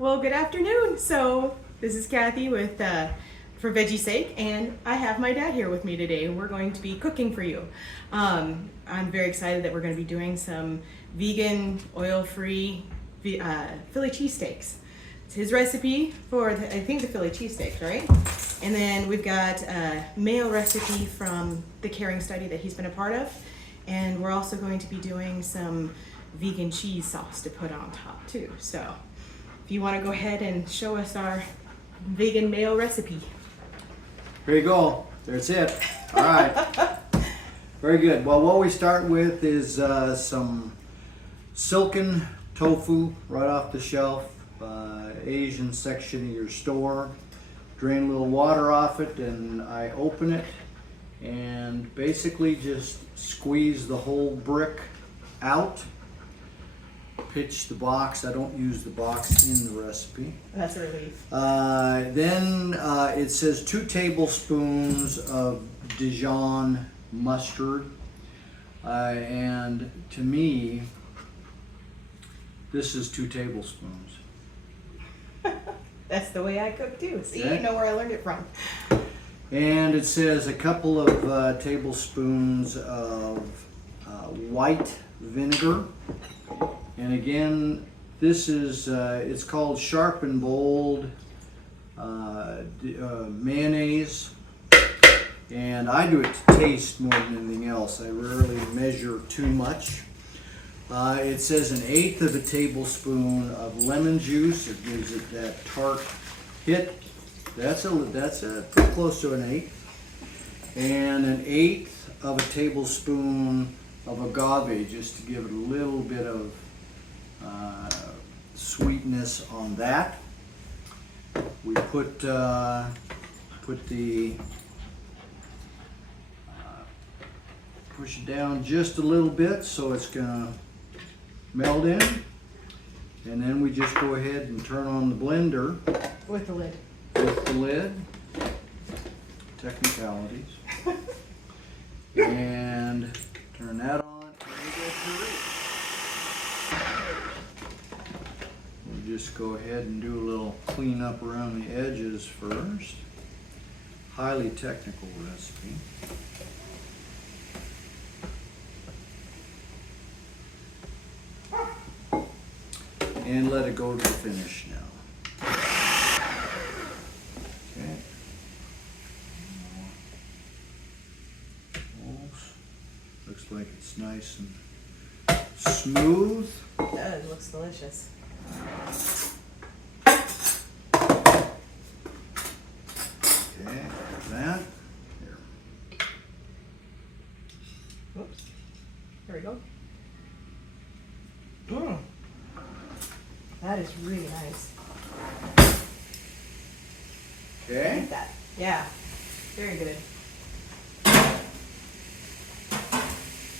Well, good afternoon. So this is Kathy with for CheesesteSteak, and I have my dad here with me today. We're going to be cooking for you. I'm very excited that we're going to be doing some vegan, oil-free Philly cheesesteaks. It's his recipe for I think the Philly cheesesteaks, right? And then we've got a Mayo recipe from the caring study that he's been a part of, and we're also going to be doing some vegan cheese sauce to put on top too. So if you want to go ahead and show us our vegan mayo recipe. Here you go. There's it. All right. Very good. Well, what we start with is some silken tofu right off the shelf, Asian section of your store. Drain a little water off it, and I open it and basically just squeeze the whole brick out. Pitch the box. I don't use the box in the recipe. That's a relief. Then it says 2 tablespoons of Dijon mustard. And to me, this is 2 tablespoons. That's the way I cook too. See, Okay. you know where I learned it from. And it says a couple of tablespoons of white vinegar. And again, this is, it's called Sharp and Bold mayonnaise. And I do it to taste more than anything else. I rarely measure too much. It says 1/8 of a tablespoon of lemon juice. It gives it that tart hit. That's pretty close to 1/8. And 1/8 of a tablespoon of agave, just to give it a little bit of sweetness on that. We put the push it down just a little bit so it's gonna melt in, and then we just go ahead and turn on the blender With the lid. with the lid. Technicalities. And turn that on. And we go puree. We'll just go ahead and do a little cleanup around the edges first. Highly technical recipe. And let it go to the finish now. Okay. Looks like it's nice and smooth. It does. Looks delicious. Okay, that. Here. Oops. There we go. Mmm. That is really nice. I Okay. like that. Yeah. Very good.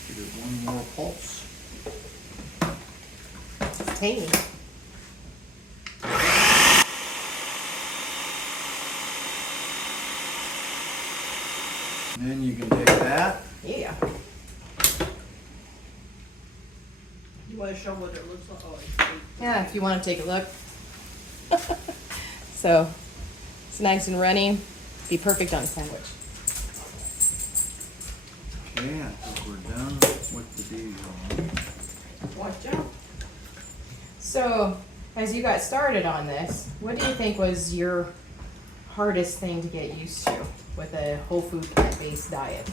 Give it one more pulse. It's tangy. And then you can take that. Yeah. You want to show what it looks like? Oh, it's Yeah, if you want to take a look. So, it's nice and runny. Be perfect on a sandwich. Okay, I think we're done with the Dijon. Watch out. So, as you got started on this, what do you think was your hardest thing to get used to with a whole food plant-based diet?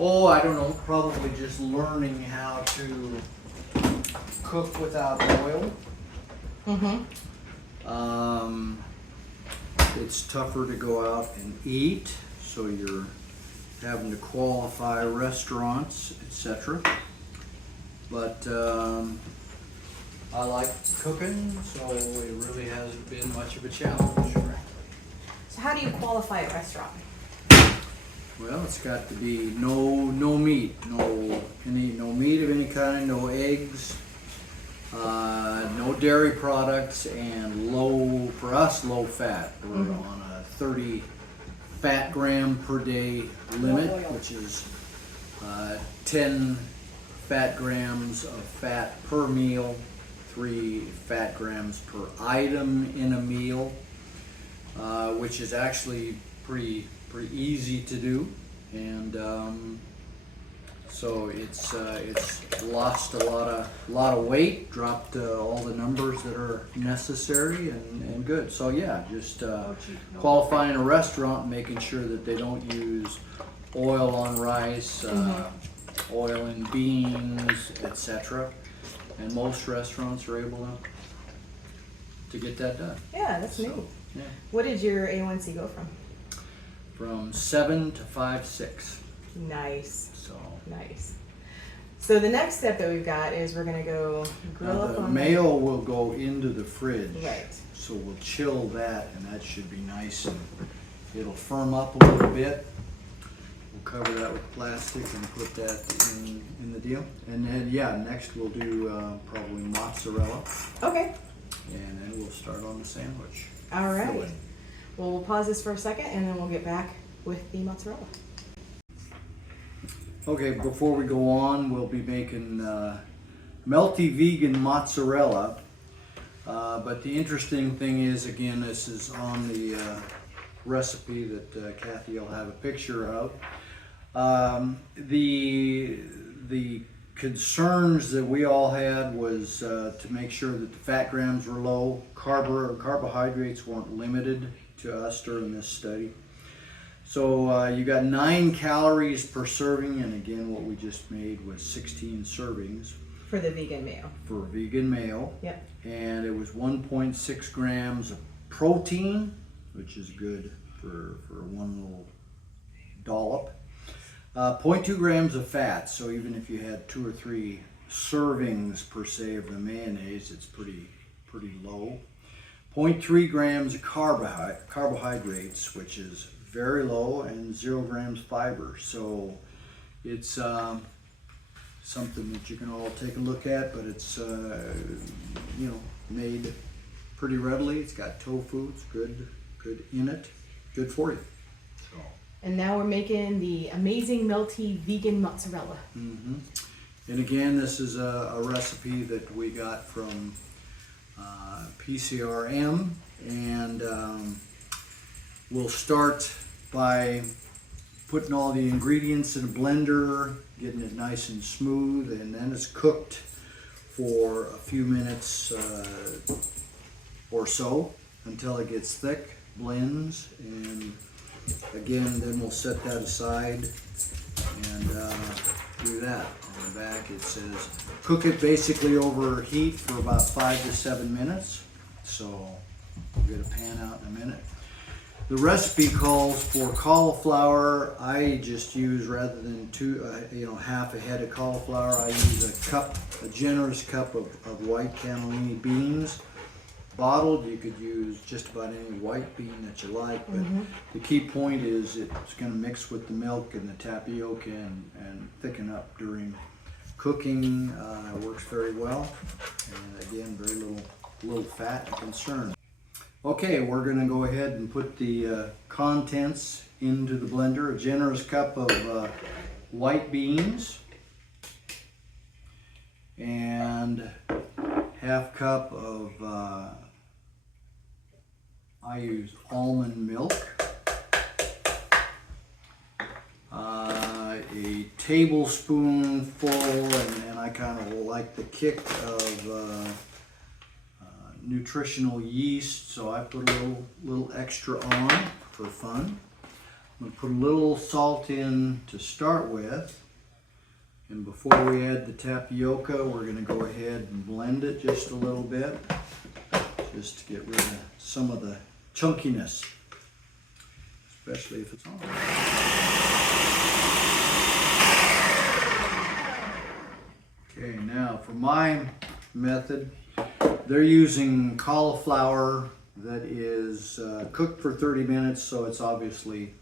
Oh, I don't know, probably just learning how to cook without oil. Mm-hmm. It's tougher to go out and eat, so you're having to qualify restaurants, etc. But I like cooking, so it really hasn't been much of a challenge. So how do you qualify a restaurant? Well, it's got to be no meat, no meat of any kind, no eggs, no dairy products, and low fat. We're on a 30 fat gram per day limit, which is 10 fat grams of fat per meal, 3 fat grams per item in a meal, which is actually pretty easy to do, and so it's lost a lot of weight, dropped all the numbers that are necessary, and good. So yeah, just qualifying a restaurant, making sure that they don't use oil on rice, oil in beans, etc. And most restaurants are able to get that done. Yeah, that's neat. Yeah. What did your A1C go from? From 7 to 5.6. Nice. So Nice. So the next step that we've got is we're gonna go grill now up the on mayo will go into the fridge. Right. So we'll chill that, and that should be nice, and it'll firm up a little bit. We'll cover that with plastic and put that in the deal. And then yeah, next we'll do probably mozzarella, Okay. and then we'll start on the sandwich. All right. filling. Well, we'll pause this for a second and then we'll get back with the mozzarella. Okay, before we go on, we'll be making Melty vegan mozzarella. But the interesting thing is, again, this is on the recipe that Kathy will have a picture of. The concerns that we all had was to make sure that the fat grams were low, carbohydrates weren't limited to us during this study. So you got 9 calories per serving, and again, what we just made was 16 servings For the vegan mayo. for vegan mayo. Yep. And it was 1.6 grams of protein, which is good for one little dollop. 0.2 grams of fat, so even if you had 2 or 3 servings per se of the mayonnaise, it's pretty low. 0.3 grams of carbohydrates, which is very low, and 0 grams fiber. So it's something that you can all take a look at, but it's made pretty readily. It's got tofu, it's good in it, good for you. So. And now we're making the amazing Melty vegan mozzarella. Mm-hmm. And again, this is a recipe that we got from PCRM, and we'll start by putting all the ingredients in a blender, getting it nice and smooth, and then it's cooked for a few minutes or so until it gets thick, blends, and again, then we'll set that aside and do that. On the back it says cook it basically over heat for about 5 to 7 minutes. So we'll get a pan out in a minute. The recipe calls for cauliflower. I just use, rather than half a head of cauliflower, I use a generous cup of white cannellini beans. Bottled, you could use just about any white bean that you like, but the key point is it's going to mix with the milk and the tapioca and thicken up during cooking. It works very well, and again, very little fat and concern. Okay, we're going to go ahead and put the contents into the blender. A generous cup of white beans and half cup of I use almond milk, a tablespoonful, and I kind of like the kick of nutritional yeast, so I put a little extra on for fun. I'm going to put a little salt in to start with, and before we add the tapioca, we're going to go ahead and blend it just a little bit, just to get rid of some of the chunkiness, especially if it's on. Okay, now for my method, they're using cauliflower that is cooked for 30 minutes, so it's obviously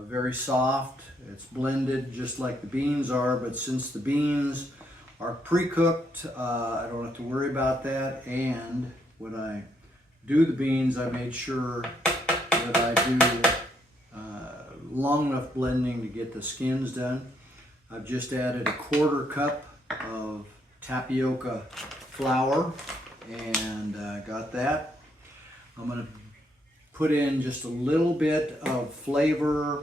very soft. It's blended just like the beans are, but since the beans are pre-cooked, I don't have to worry about that. And when I do the beans, I made sure that I do long enough blending to get the skins done. I've just added a 1/4 cup of tapioca flour, and got that. I'm going to put in just a little bit of flavor,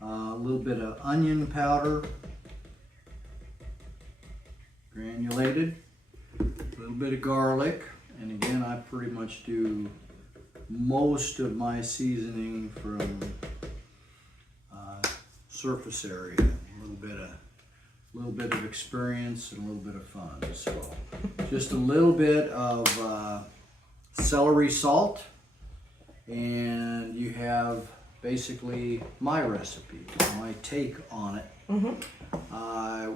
a little bit of onion powder, granulated, a little bit of garlic, and again I pretty much do most of my seasoning from surface area, a little bit of experience and a little bit of fun. So just a little bit of celery salt, and you have basically my recipe, my take on it.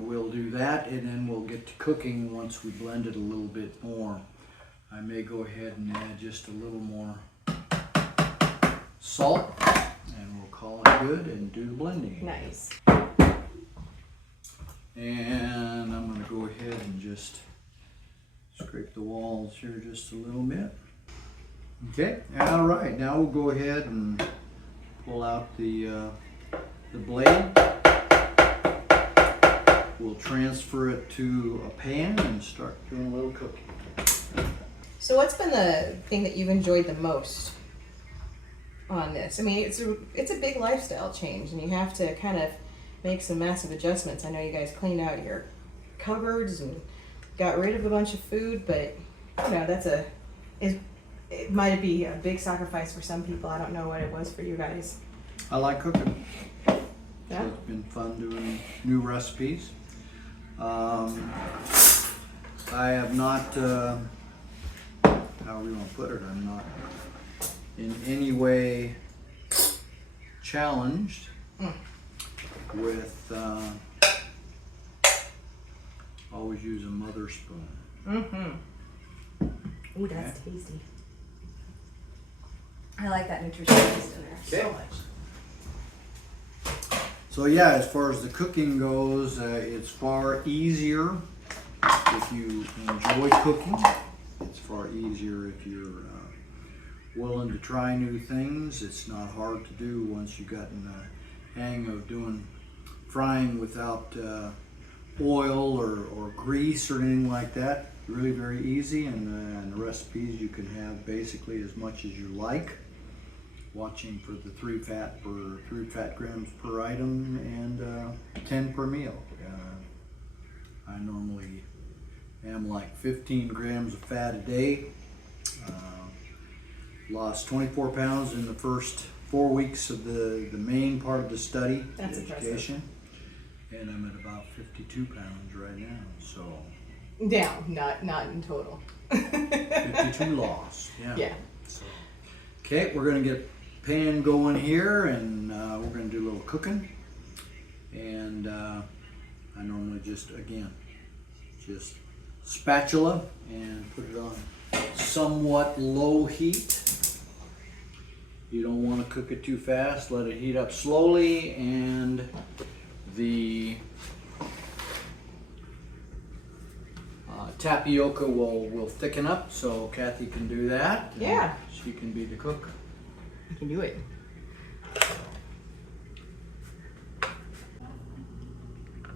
We'll do that, and then we'll get to cooking once we blend it a little bit more. I may go ahead and add just a little more salt, and we'll call it good and do the blending. Nice. And I'm going to go ahead and just scrape the walls here just a little bit. Okay, all right, now we'll go ahead and pull out the blade. We'll transfer it to a pan and start doing a little cooking. So what's been the thing that you've enjoyed the most on this? I mean, it's a big lifestyle change, and you have to kind of make some massive adjustments. I know you guys cleaned out your cupboards and got rid of a bunch of food, but you know, it might be a big sacrifice for some people. I don't know what it was for you guys. I like cooking. Yeah. So it's been fun doing new recipes. I have not, however you want to put it, I'm not in any way challenged with always use a mother spoon. Ooh, that's tasty. I like that nutritionist in there so much. So yeah, as far as the cooking goes, it's far easier if you enjoy cooking. It's far easier if you're willing to try new things. It's not hard to do once you've gotten the hang of doing frying without oil or grease or anything like that. Really very easy, and the recipes you can have basically as much as you like. Watching for the 3 fat grams per item and 10 per meal. I normally am like 15 grams of fat a day. Lost 24 pounds in the first 4 weeks of the main part of the study, That's the impressive. education, and I'm at about 52 pounds right now. So Down, not in total. 52 lost. Yeah. So, okay, we're gonna get pan going here, and we're going to do a little cooking. And I normally just spatula and put it on somewhat low heat. You don't want to cook it too fast. Let it heat up slowly, and the tapioca will thicken up, so Kathy can do that. Yeah. She can be the cook. You can do it.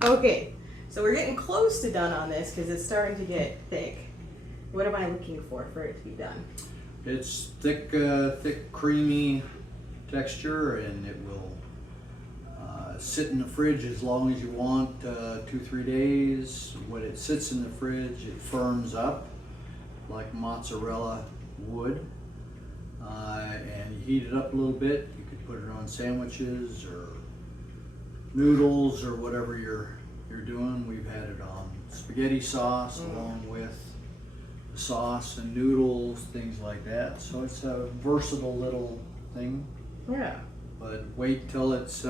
Okay, so we're getting close to done on this because it's starting to get thick. What am I looking for it to be done? It's thick, creamy texture, and it will sit in the fridge as long as you want, 2-3 days. When it sits in the fridge, it firms up like mozzarella would. And you heat it up a little bit. You could put it on sandwiches or noodles or whatever you're doing. We've had it on spaghetti sauce along with the sauce and noodles, things like that. So it's a versatile little thing. Yeah. But wait till it's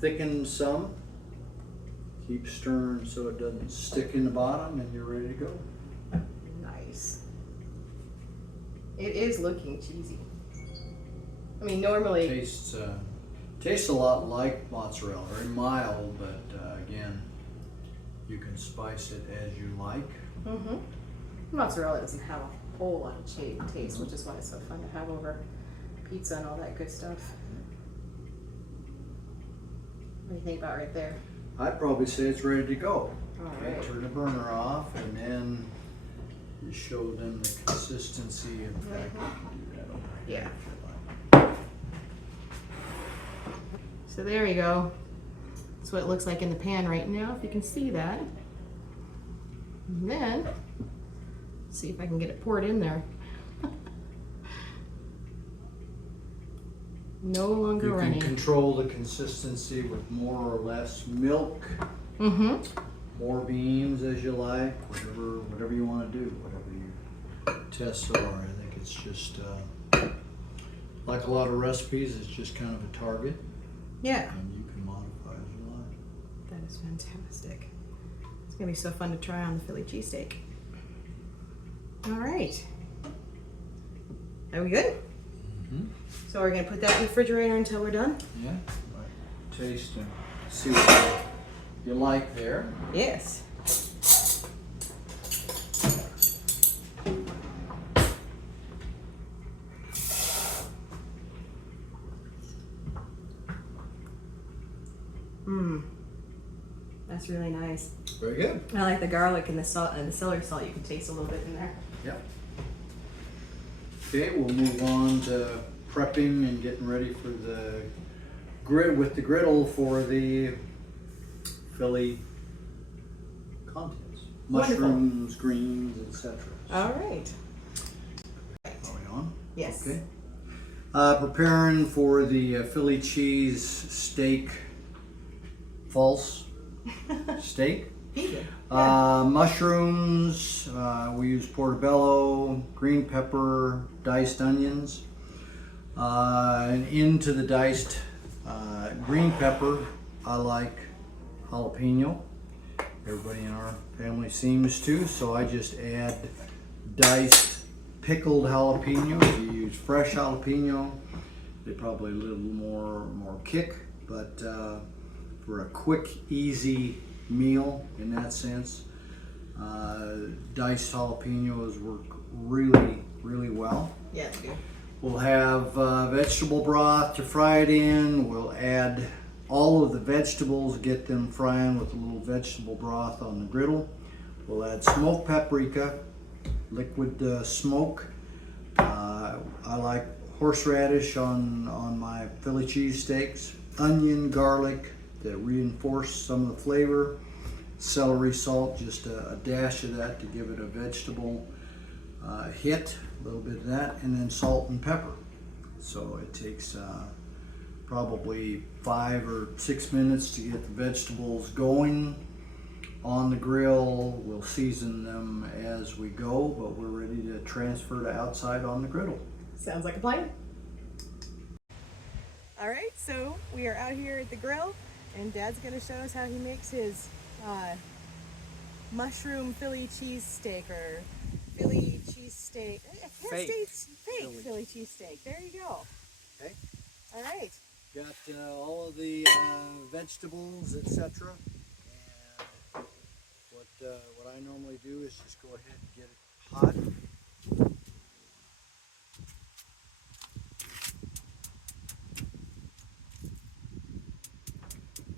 thickened some. Keep stirring so it doesn't stick in the bottom, and you're ready to go. Nice. It is looking cheesy. I mean, normally. Tastes a lot like mozzarella, very mild, but again, you can spice it as you like. Mozzarella doesn't have a whole lot of taste, which is why it's so fun to have over pizza and all that good stuff. What do you think about right there? I'd probably say it's ready to go. All Okay, right. turn the burner off, and then to show them the consistency. In fact, we can do that over here Yeah. if you like. So there you go. That's what it looks like in the pan right now, if you can see that. And then, see if I can get it poured in there. No longer You running. can control the consistency with more or less milk, Mm-hmm. more beans as you like, whatever you want to do, whatever your tests are. I think it's just like a lot of recipes. It's just kind of a target, Yeah. and you can modify as you like. That is fantastic. It's gonna be so fun to try on the Philly cheesesteak. All right. Are we good? Mm-hmm. So we're gonna put that in the refrigerator until we're done? Yeah, right. Taste and see what you like there. Yes. Mmm. That's really nice. Very good. I like the garlic and the salt and the celery salt. You can taste a little bit in there. Yep. Okay, we'll move on to prepping and getting ready for the griddle for the Philly contents. Wonderful. Mushrooms, greens, etc. All right. Are we on? Yes. Okay. Preparing for the Philly cheese steak, false steak. Vegan. Mushrooms, we use portobello, green pepper, diced onions. And into the diced green pepper, I like jalapeno. Everybody in our family seems to, so I just add diced pickled jalapeno. If you use fresh jalapeno, they probably a little more kick, but for a quick, easy meal in that sense, diced jalapenos work really well. Yeah, it's good. We'll have vegetable broth to fry it in. We'll add all of the vegetables, get them frying with a little vegetable broth on the griddle. We'll add smoked paprika, liquid smoke. I like horseradish on my Philly cheesesteaks. Onion, garlic that reinforce some of the flavor. Celery salt, just a dash of that to give it a vegetable hit, a little bit of that, and then salt and pepper. So it takes probably 5 or 6 minutes to get the vegetables going on the grill. We'll season them as we go, but we're ready to transfer to outside on the griddle. Sounds like a plan. All right, so we are out here at the grill, and Dad's going to show us how he makes his mushroom Philly cheesesteak or Philly cheesesteak. I can't Fake say it's fake Philly. Philly cheesesteak. There you go. Okay. All right. Got all of the vegetables, etc. And what I normally do is just go ahead and get it hot.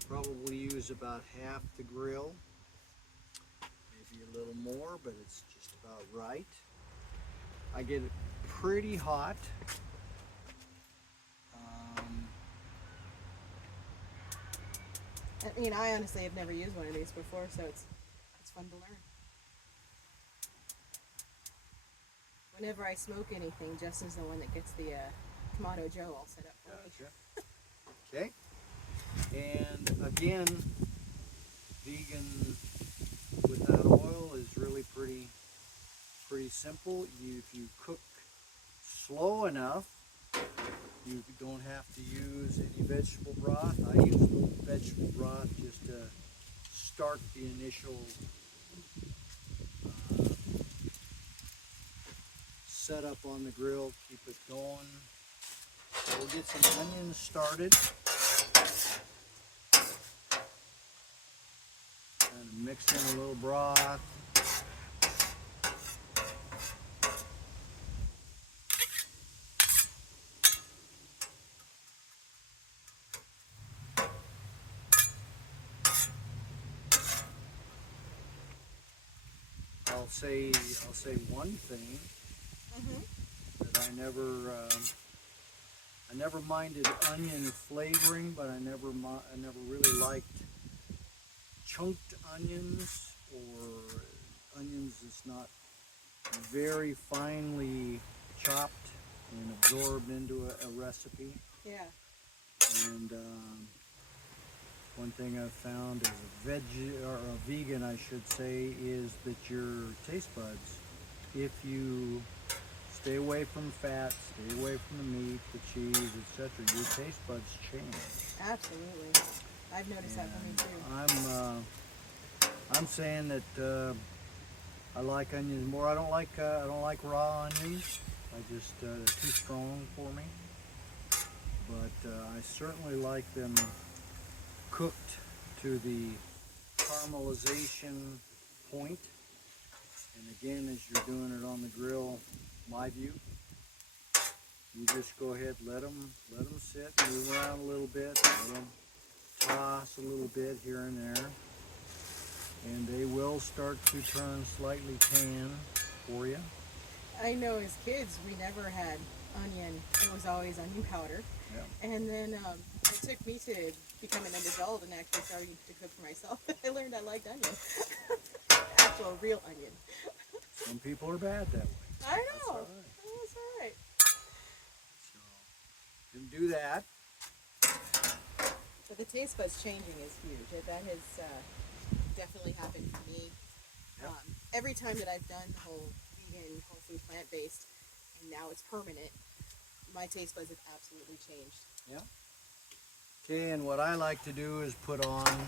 Probably use about half the grill, maybe a little more, but it's just about right. I get it pretty hot. I mean, I honestly have never used one of these before, so it's fun to learn. Whenever I smoke anything, Jess is the one that gets the Kamado Joe all set up for me. Gotcha. Okay. And again, vegan without oil is really pretty simple. If you cook slow enough, you don't have to use any vegetable broth. I use a little vegetable broth just to start the initial setup on the grill, keep it going. So we'll get some onions started. And mix in a little broth. I'll say one thing that I never minded onion flavoring, but I never really liked chunked onions or onions that's not very finely chopped and absorbed into a recipe. Yeah. And one thing I've found as a vegan, I should say, is that your taste buds, if you stay away from fat, stay away from the meat, the cheese, etc., your taste buds change. Absolutely. I've noticed that for me too. I'm saying that I like onions more. I don't like raw onions. I just they're too strong for me. But I certainly like them cooked to the caramelization point. And again, as you're doing it on the grill, my view, you just go ahead, let them sit, move around a little bit, let them toss a little bit here and there, and they will start to turn slightly tan for you. I know as kids we never had onion. It was always onion powder. Yeah. And then it took me to becoming an adult and actually starting to cook for myself. I learned I liked onion. Actual real onion. Some people are bad that way. I know. That's all right. That's all right. So, you can do that. But the taste buds changing is huge. That has definitely happened for me. Yep. Every time that I've done whole vegan, whole food, plant-based, and now it's permanent, my taste buds have absolutely changed. Yeah. Okay, and what I like to do is put on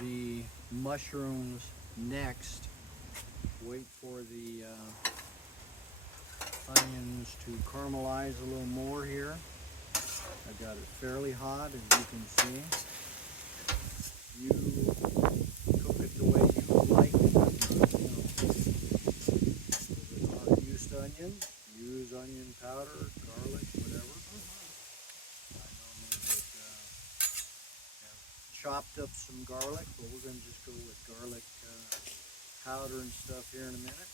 the mushrooms next. Wait for the onions to caramelize a little more here. I got it fairly hot, as you can see. You cook it the way you like it. If you're not used to onion, use onion powder, garlic, whatever. I normally would have chopped up some garlic, but we're going to just go with garlic powder and stuff here in a minute.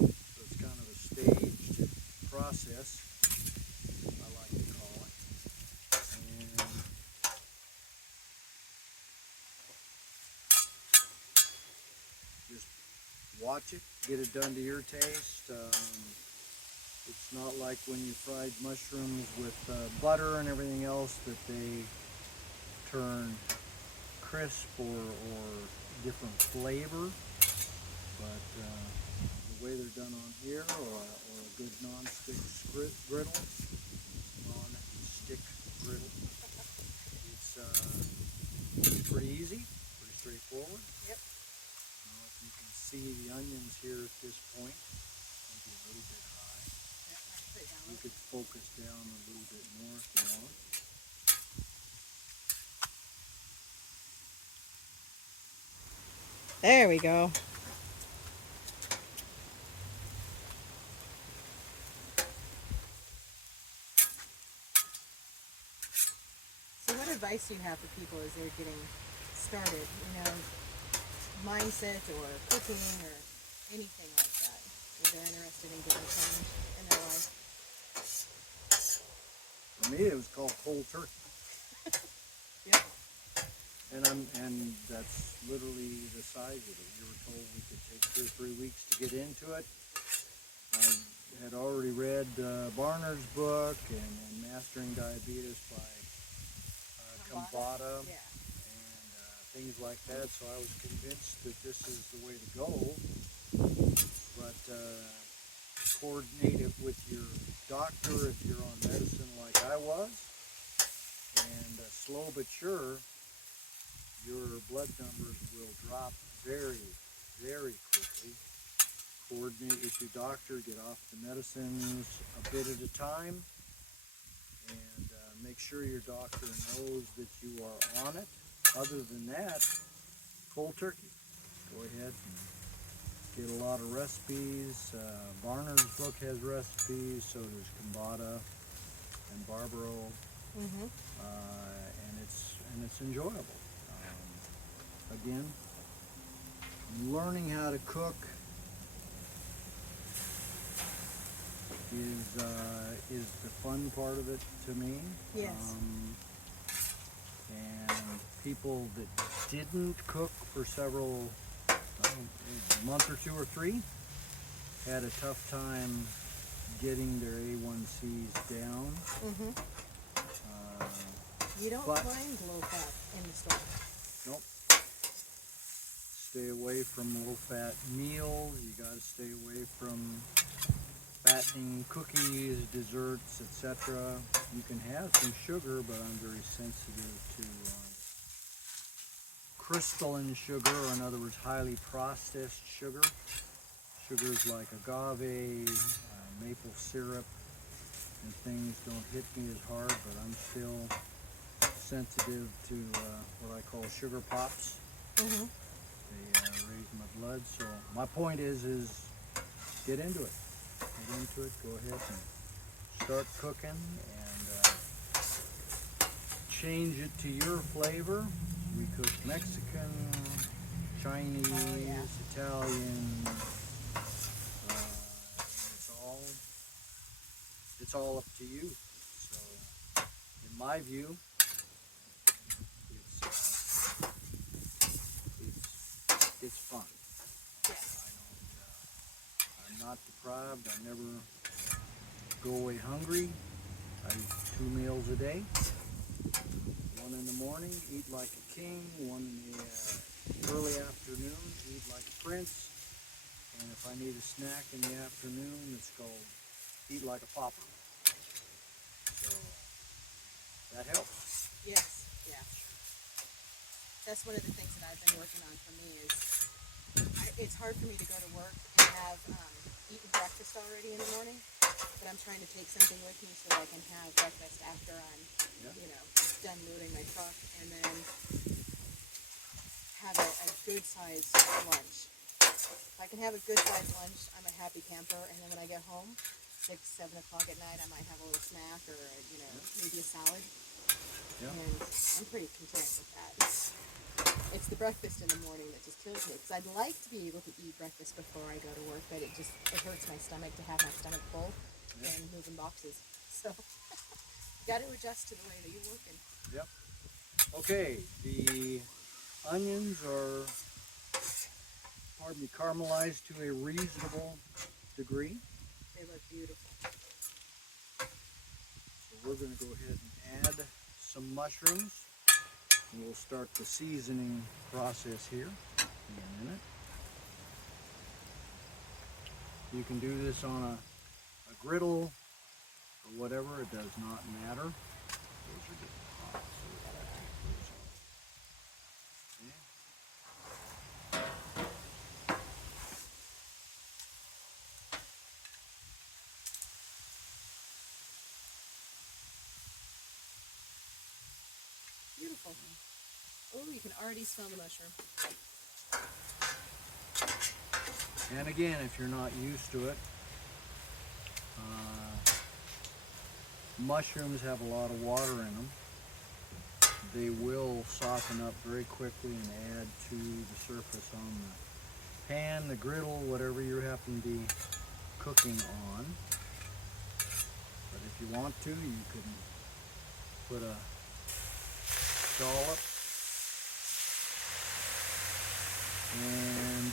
So it's kind of a staged process, I like to call it. And just watch it, get it done to your taste. It's not like when you fried mushrooms with butter and everything else that they turn crisp or different flavor, but the way they're done on here, or a good non-stick griddle, it's pretty easy, pretty straightforward. Yep. Now, if you can see the onions here at this point, maybe a little bit high. You could focus down a little bit more if you want. There we go. So what advice do you have for people as they're getting started, mindset or cooking or anything like that? If they're interested in getting change in their life? For me, it was called cold turkey. Yep. And that's literally the size of it. You were told we could take 2 or 3 weeks to get into it. I had already read Barnard's book and Mastering Diabetes by Kambata Yeah. and things like that. So I was convinced that this is the way to go. But coordinate it with your doctor if you're on medicine like I was. And slow but sure, your blood numbers will drop very, very quickly. Coordinate with your doctor, get off the medicines a bit at a time, and make sure your doctor knows that you are on it. Other than that, cold turkey. Go ahead and get a lot of recipes. Barnard's book has recipes, so does Kambata and Barbaro, and it's enjoyable. Again, learning how to cook is the fun part of it to me. Yes. And people that didn't cook for several, a month or two or three, had a tough time getting their A1Cs down. Mm-hmm. You don't But- find low fat in the store. Nope. Stay away from low-fat meals. You got to stay away from fattening cookies, desserts, etc. You can have some sugar, but I'm very sensitive to crystalline sugar, or in other words, highly processed sugar. Sugars like agave, maple syrup, and things don't hit me as hard, but I'm still sensitive to what I call sugar pops. Mm-hmm. They raise my blood. So my point is get into it. Get into it. Go ahead and start cooking and change it to your flavor. We cook Mexican, Chinese, Italian. It's all up to you. So, in my view, it's fun. Yes. I'm not deprived. I never go away hungry. I eat 2 meals a day. One in the morning, eat like a king. One in the early afternoon, eat like a prince. And if I need a snack in the afternoon, it's called eat like a pauper. So that helps. Yes. Yeah. That's one of the things that I've been working on for me is it's hard for me to go to work and have eaten breakfast already in the morning, but I'm trying to take something with me so that I can have breakfast after I'm, done loading my truck, and then have a good sized lunch. If I can have a good sized lunch, I'm a happy camper, and then when I get home, 6, 7 o'clock at night, I might have a little snack or, maybe a salad. Yeah. And I'm pretty content with that. It's the breakfast in the morning that just kills me, because I'd like to be able to eat breakfast before I go to work, but it hurts my stomach to have my stomach full and moving boxes. So got to adjust to the way that you're working. Yep. Okay, the onions are, caramelized to a reasonable degree. They look beautiful. So we're going to go ahead and add some mushrooms. And we'll start the seasoning process here in a minute. You can do this on a griddle or whatever, it does not matter. Those are getting hot, so we gotta take those off. Beautiful. Oh, you can already smell the mushroom. And again, if you're not used to it, mushrooms have a lot of water in them. They will soften up very quickly and add to the surface on the pan, the griddle, whatever you happen to be cooking on. But if you want to, you can put a dollop and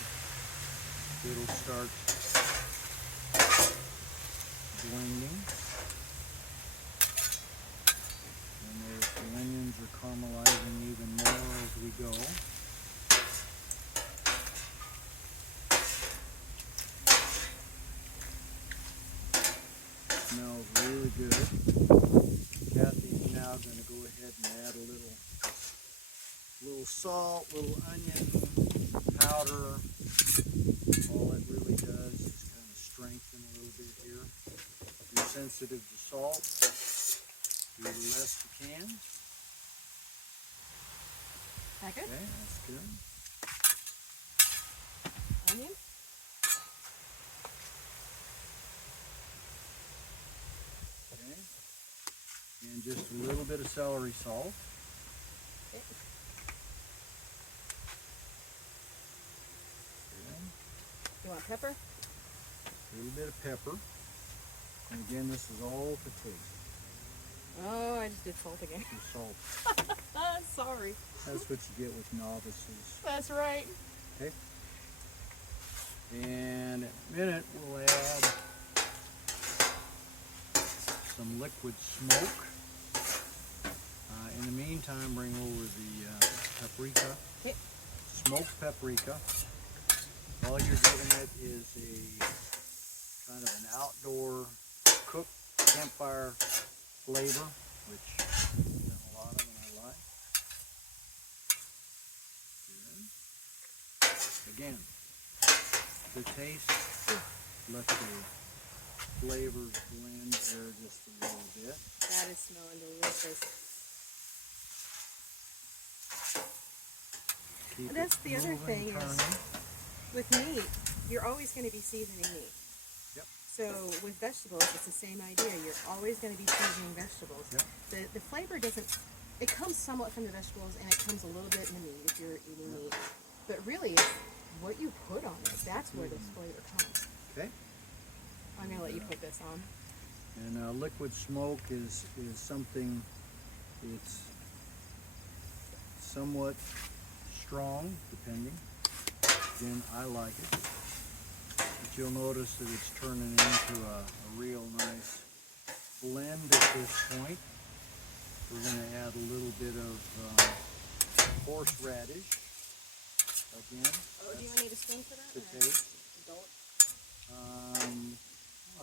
it'll start blending. And the onions are caramelizing even more as we go. Smells really good. Kathy's now going to go ahead and add a little salt, little onion powder. All it really does is kind of strengthen a little bit here. If you're sensitive to salt, do the less you can. That good? Okay, that's good. Onion? Okay. And just a little bit of celery salt. Okay. pepper. A little bit of pepper. And again, this is all to taste. Oh, I just did salt again. Your salt. Sorry. That's what you get with novices. That's right. Okay. And in a minute, we'll add some liquid smoke. In the meantime, bring over the paprika. Okay. Smoked paprika. All you're giving it is a kind of an outdoor cooked campfire flavor, which I've done a lot of and I like. Good. Again, the taste, let the flavors blend there just a little bit. That is smelling delicious. Keep And that's it the other moving, thing turning. is, with meat, you're always going to be seasoning meat. Yep. So with vegetables, it's the same idea. You're always going to be seasoning vegetables. Yep. The flavor doesn't, it comes somewhat from the vegetables and it comes a little bit in the meat if you're eating meat. But really, it's what you put on it. That's where this flavor comes. Okay. I'm going to let you put this on. And liquid smoke is something, it's somewhat strong, depending. Again, I like it. But you'll notice that it's turning into a real nice blend at this point. We're going to add a little bit of horseradish. Again, Oh, do you want me to spoon for that? to or taste. adult? I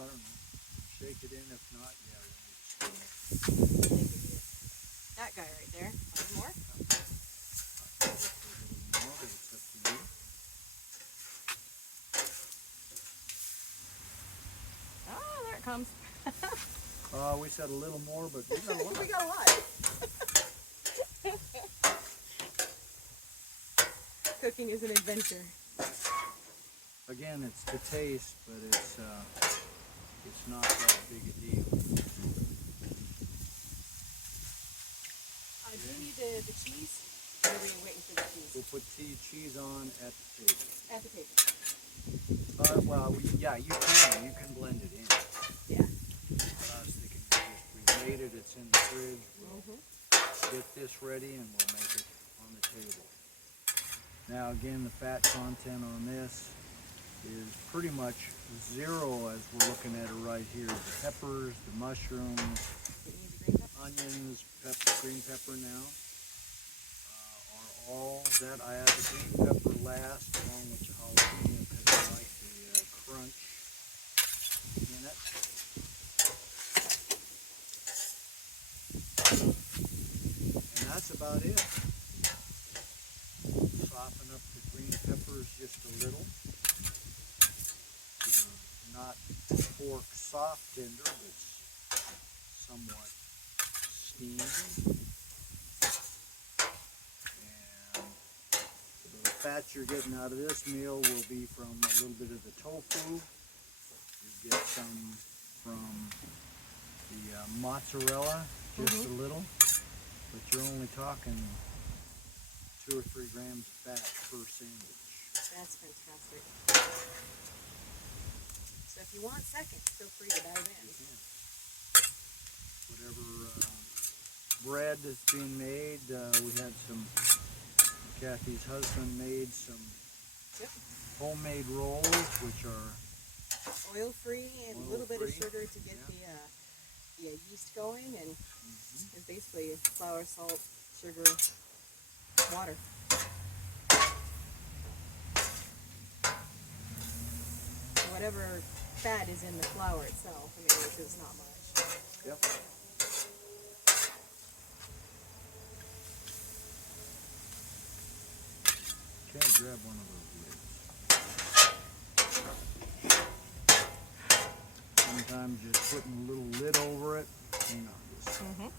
don't know. Shake it in. If not, yeah, we'll need to spoon it. That guy right there. Want more? A little more, but it's up to you. Oh, there it comes. We said a little more, but we got a lot. We got a lot. Cooking is an adventure. Again, it's to taste, but it's not that big a deal. Do you need the cheese? Or are we waiting for the cheese? We'll put cheese on at the table. At the table. Yeah, you can blend it in. Yeah. But I was thinking we've made it. It's in the fridge. We'll get this ready and we'll make it on the table. Now again, the fat content on this is pretty much zero as we're looking at it right here. The peppers, the mushrooms, onions, green pepper now are all that. I add the green pepper last along with the jalapeno because I like the crunch in it. And that's about it. Soften up the green peppers just a little. Not pork soft tender, but somewhat steamed. And so the fat you're getting out of this meal will be from a little bit of the tofu. You get some from the mozzarella, just a little, but you're only talking 2 or 3 grams of fat per sandwich. That's fantastic. So if you want seconds, feel free to dive in. Whatever bread that's being made, we had some, Kathy's husband made some homemade rolls, which are Oil-free and a little bit of Oil-free, sugar to get the yeast going, and it's basically flour, salt, sugar, water. Whatever fat is in the flour itself, I mean, which is not much. Yep. Okay, grab one of those lids. Sometimes just putting a little lid over it. Hang on just a second.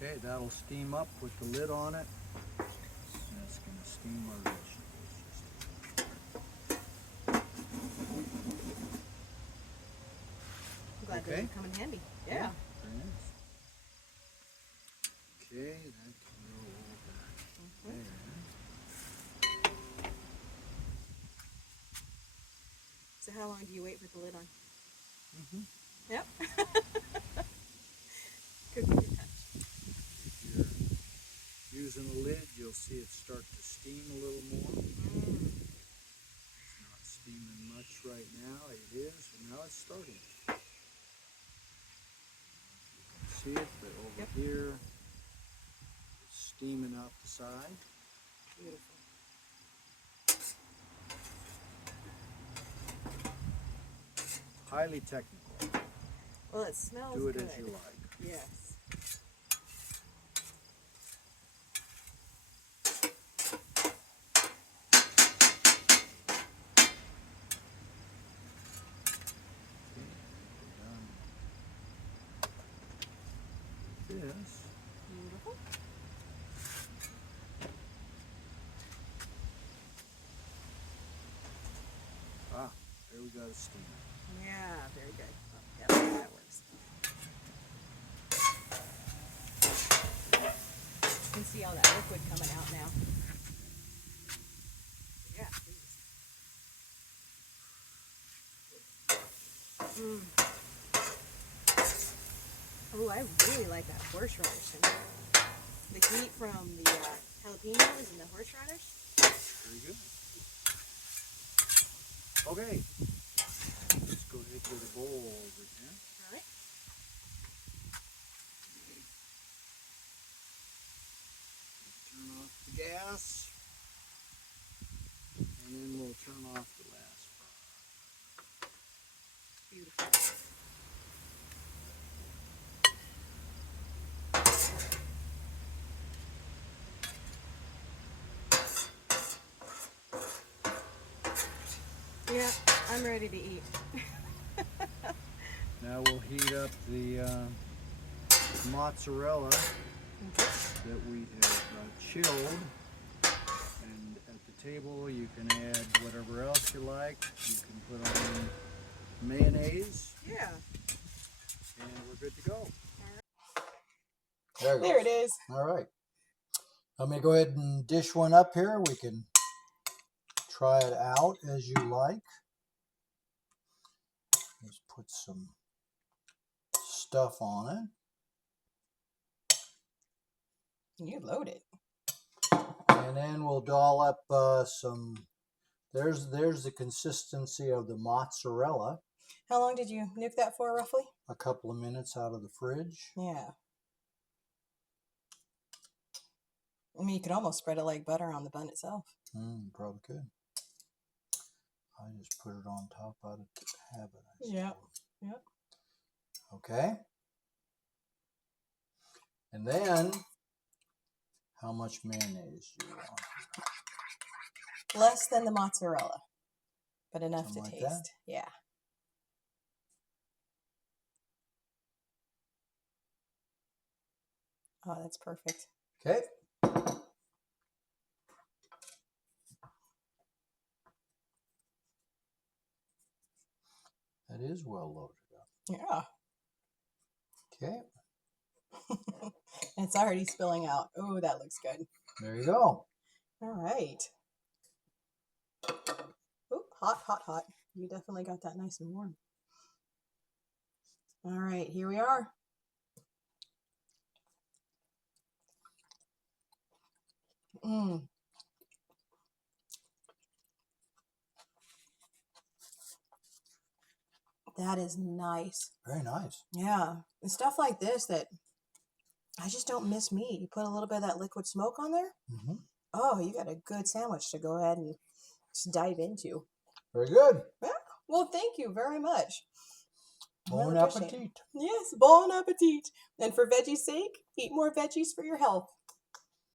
Okay, that'll steam up with the lid on it. That's going to steam our vegetables. I'm glad they come in handy. Yeah. Very nice. Okay, that can go over there. So how long do you wait with the lid on? Mm-hmm. Yep. Cooking your touch. If you're using a lid, you'll see it start to steam a little more. It's not steaming much right now. It is, and now it's starting. You can see it, but over here, it's steaming out the side. Beautiful. Highly technical. Well, it smells Do it good. as you like. Yes. This. Beautiful. Ah, there we got a steamer. Yeah, very good. Oh, yep, that works. You can see all that liquid coming out now. Yeah, please. Oh, I really like that horseradish in there. The heat from the jalapenos and the horseradish. Very good. Okay. Let's go ahead and get a bowl over here. All right. Turn off the gas. And then we'll turn off the last part. Beautiful. Yeah, I'm ready to eat. Now we'll heat up the mozzarella that we have chilled. And at the table you can add whatever else you like. You can put on mayonnaise. Yeah. And we're good to go. There it is. All right. Let me go ahead and dish one up here. We can try it out as you like. Let's put some stuff on it. You loaded. And then we'll doll up some, there's the consistency of the mozzarella. How long did you nuke that for, roughly? A couple of minutes out of the fridge. Yeah. I mean, you could almost spread it like butter on the bun itself. Probably could. I just put it on top out of habit. Yeah. Yep. Okay. And then, how much mayonnaise do you want? Less than the mozzarella, but enough Something to like taste. that? Yeah. Oh, that's perfect. Okay. That is well loaded up. Yeah. Okay. And it's already spilling out. Oh, that looks good. There you go. All right. Oop, hot, hot, hot. You definitely got that nice and warm. All right, here we are. That is nice. Very nice. Yeah. And stuff like this that I just don't miss meat. You put a little bit of that liquid smoke on there. Mm-hmm. Oh, you got a good sandwich to go ahead and just dive into. Very good. Yeah. Well, thank you very much. Bon Really appreciate it. appetit. Yes, bon appetit. And for veggie sake, eat more veggies for your health.